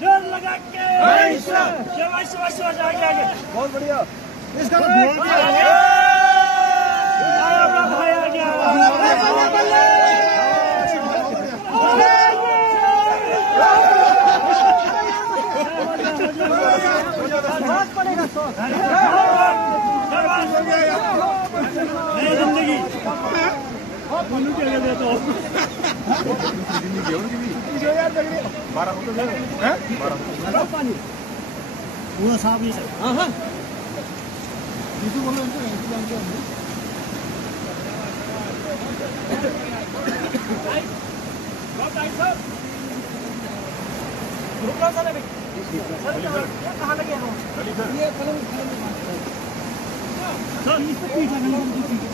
जोर लगा के शाबाश शाबाश शाबाश आगे आगे बहुत बढ़िया इसका अपना भाई आ गया नई जिंदगी बोलू क्या कहते तो जो यार लग रही है 12 हो तो हैं 12 पानी वो साहब ही हां हां जीतू बोलो इनको इंतजाम किया हमने भाई साहब रुको सर अभी कहां लगे हैं ये कलम सर इस पे पीछे